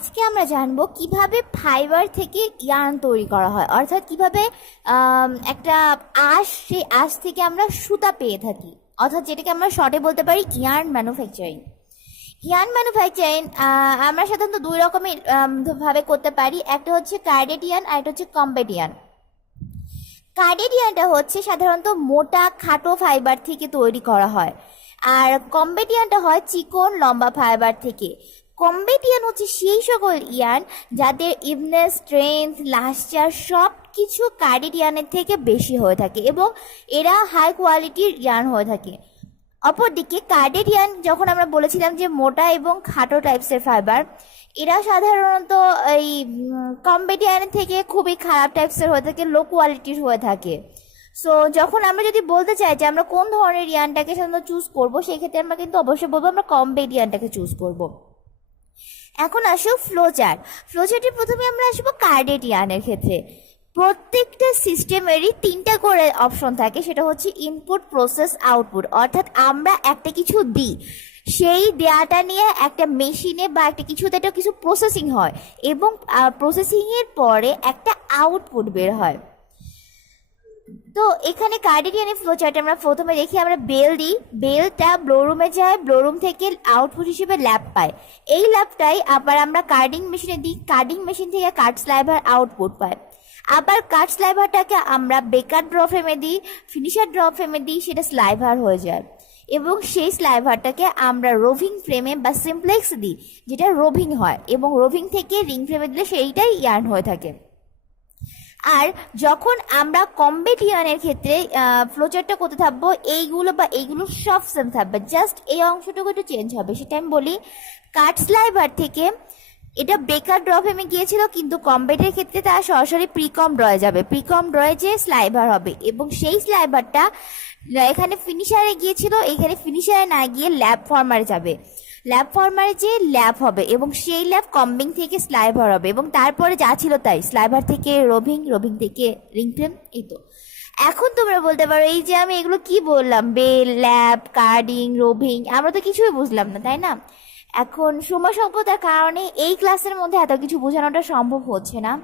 আজকে আমরা জানবো কিভাবে ফাইবার থেকে ইয়ার্ন তৈরি করা হয়, অর্থাৎ কিভাবে একটা আঁশ, সেই আঁশ থেকে আমরা সুতা পেয়ে থাকি, অর্থাৎ যেটাকে আমরা শর্টে বলতে পারি ইয়ার্ন ম্যানুফ্যাকচারিং। ইয়ার্ন ম্যানুফ্যাকচারিং আমরা সাধারণত দুই রকমের ভাবে করতে পারি, একটা হচ্ছে কার্ডেড ইয়ার্ন আর একটা হচ্ছে কম্বেট ইয়ার্ন। কার্ডেড ইয়ার্নটা হচ্ছে সাধারণত মোটা খাটো ফাইবার থেকে তৈরি করা হয়, আর কম্বেট ইয়ার্নটা হয় চিকন লম্বা ফাইবার থেকে। কম্বেট ইয়ার্ন হচ্ছে সেই সকল ইয়ার্ন যাদের ইভনেস, স্ট্রেংথ, লাস্টার সব কিছু কার্ডেড ইয়ার্নের থেকে বেশি হয়ে থাকে এবং এরা হাই কোয়ালিটির ইয়ার্ন হয়ে থাকে। অপরদিকে কার্ডেড ইয়ার্ন যখন আমরা বলেছিলাম যে মোটা এবং খাটো টাইপসের ফাইবার, এরা সাধারণত এই কম্বেট ইয়ার্নের থেকে খুবই খারাপ টাইপসের হয়ে থাকে, লো কোয়ালিটির হয়ে থাকে। সো যখন আমরা যদি বলতে চাই যে আমরা কোন ধরনের ইয়ার্নটাকে সাধারণত চুজ করবো, সেই ক্ষেত্রে আমরা কিন্তু অবশ্যই বলবো আমরা কম্বেট ইয়ার্নটাকে চুজ করবো। এখন আসো ফ্লোচার্টের প্রথমে আমরা আসবো কার্ডেড ইয়ার্নের ক্ষেত্রে। প্রত্যেকটা সিস্টেমেরই তিনটা করে অপশন থাকে, সেটা হচ্ছে ইনপুট, প্রসেস, আউটপুট। অর্থাৎ আমরা একটা কিছু দিই, সেই দেয়াটা নিয়ে একটা মেশিনে বা একটা কিছুতে একটা কিছু প্রসেসিং হয় এবং প্রসেসিংয়ের পরে একটা আউটপুট বের হয়। তো এখানে কার্ডেড ইয়ার্নের ফ্লোচার্টে আমরা প্রথমে দেখি, আমরা বেল দিই, বেলটা ব্লোরুমে যায়, ব্লোরুম থেকে আউটপুট হিসেবে ল্যাব পায়। এই ল্যাবটাই আবার আমরা কার্ডিং মেশিনে দিই, কার্ডিং মেশিন থেকে কাট স্লাইভার আউটপুট পায়। আবার কাট স্লাইভারটাকে আমরা বেকার ড্র ফ্রেমে দিই, ফিনিশার ড্র ফ্রেমে দিই, সেটা স্লাইভার হয়ে যায় এবং সেই স্লাইভারটাকে আমরা রোভিং ফ্রেমে বা সিমপ্লেক্স দিই, যেটা রোভিং হয়, এবং রোভিং থেকে রিং ফ্রেমে দিলে সেইটাই ইয়ার্ন হয়ে থাকে। আর যখন আমরা কম্বেট ইয়ার্নের ক্ষেত্রে ফ্লোচার্টটা করতে থাকবো, এইগুলো সব সেম থাকবে, জাস্ট এই অংশটুকু একটু চেঞ্জ হবে। সেটা আমি বলি, কাট স্লাইভার থেকে এটা বেকার ড্র ফ্রেমে গিয়েছিল, কিন্তু কম্বেটের ক্ষেত্রে তারা সরাসরি প্রিকম ড্রয়ে যাবে, প্রিকম ড্রয়ে যে স্লাইভার হবে এবং সেই স্লাইভারটা এখানে ফিনিশারে গিয়েছিল, এখানে ফিনিশারে না গিয়ে ল্যাব ফর্মারে যাবে, ল্যাব ফর্মারে যে ল্যাব হবে এবং সেই ল্যাব কম্বিং থেকে স্লাইভার হবে এবং তারপরে যা ছিল তাই, স্লাইভার থেকে রোভিং, রোভিং থেকে রিং ফ্রেম। এই তো এখন তোমরা বলতে পারো এই যে আমি এগুলো কি বললাম, বেল, ল্যাব, কার্ডিং, রোভিং, আমরা তো কিছুই বুঝলাম না, তাই না? এখন সময় স্বল্পতার কারণে এই ক্লাসের মধ্যে এত কিছু বোঝানোটা সম্ভব হচ্ছে না।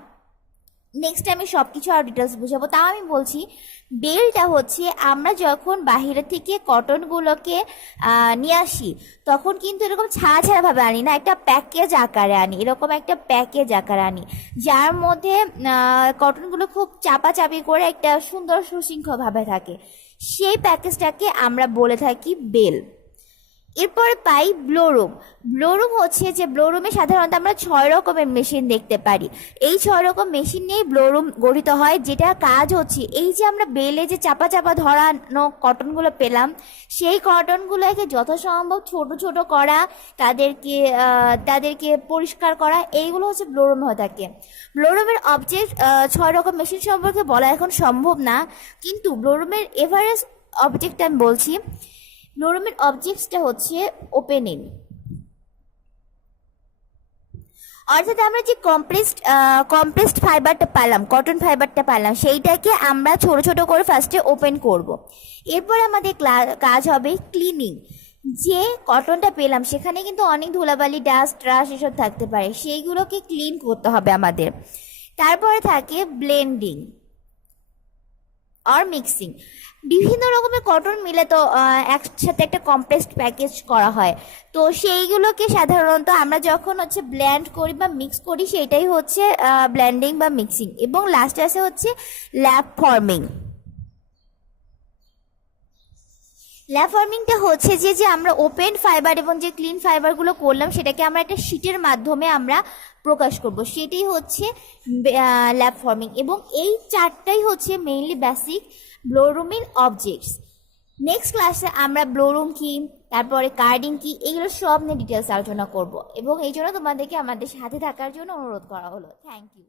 নেক্সট আমি সব কিছু আর ডিটেলস বুঝাবো। তাও আমি বলছি, বেলটা হচ্ছে আমরা যখন বাহিরে থেকে কটনগুলোকে নিয়ে আসি, তখন কিন্তু এরকম ছাড়া ছাড়াভাবে আনি না, একটা প্যাকেজ আকারে আনি, এরকম একটা প্যাকেজ আকারে আনি, যার মধ্যে কটনগুলো খুব চাপাচাপি করে একটা সুন্দর সুশৃঙ্খলভাবে থাকে। সেই প্যাকেজটাকে আমরা বলে থাকি বেল। এরপরে পাই ব্লোরুম। ব্লোরুম হচ্ছে যে ব্লোরুমে সাধারণত আমরা 6 রকমের মেশিন দেখতে পারি। এই 6 রকম মেশিন নিয়েই ব্লোরুম গঠিত হয়, যেটা কাজ হচ্ছে এই যে আমরা বেলে যে চাপা চাপা ধরানো কটনগুলো পেলাম, সেই কটনগুলোকে যথাসম্ভব ছোট ছোট করা, তাদেরকে পরিষ্কার করা, এইগুলো হচ্ছে ব্লোরুম হয়ে থাকে। ব্লোরুমের অবজেক্ট 6 রকম মেশিন সম্পর্কে বলা এখন সম্ভব না, কিন্তু ব্লোরুমের এভারেজ অবজেক্ট আমি বলছি। ব্লোরুমের অবজেক্টসটা হচ্ছে ওপেনিং, অর্থাৎ আমরা যে কম্প্রেসড ফাইবারটা পেলাম, কটন ফাইবারটা পেলাম, সেইটাকে আমরা ছোট ছোট করে ফার্স্টে ওপেন করব। এরপর আমাদের কাজ হবে ক্লিনিং। যে কটনটা পেলাম সেখানে কিন্তু অনেক ধুলাবালি, ডাস্ট, রাশ এসব থাকতে পারে, সেইগুলোকে ক্লিন করতে হবে আমাদের। তারপরে থাকে ব্লেন্ডিং আর মিক্সিং। বিভিন্ন রকমের কটন মিলে তো একসাথে একটা কম্প্রেসড প্যাকেজ করা হয়, তো সেইগুলোকে সাধারণত আমরা যখন হচ্ছে ব্লেন্ড করি বা মিক্স করি, সেটাই হচ্ছে ব্লেন্ডিং বা মিক্সিং। এবং লাস্টে আসে হচ্ছে ল্যাব ফর্মিং। ল্যাব ফর্মিংটা হচ্ছে যে আমরা ওপেন ফাইবার এবং যে ক্লিন ফাইবারগুলো করলাম, সেটাকে আমরা একটা শিটের মাধ্যমে আমরা প্রকাশ করব, সেটাই হচ্ছে ল্যাব ফর্মিং। এবং এই 4টাই হচ্ছে মেইনলি বেসিক ব্লোরুমের অবজেক্টস। নেক্সট ক্লাসে আমরা ব্লোরুম কি, তারপরে কার্ডিং কি, এগুলো সব নিয়ে ডিটেলস আলোচনা করব এবং এই জন্য তোমাদেরকে আমাদের সাথে থাকার জন্য অনুরোধ করা হলো। Thank you.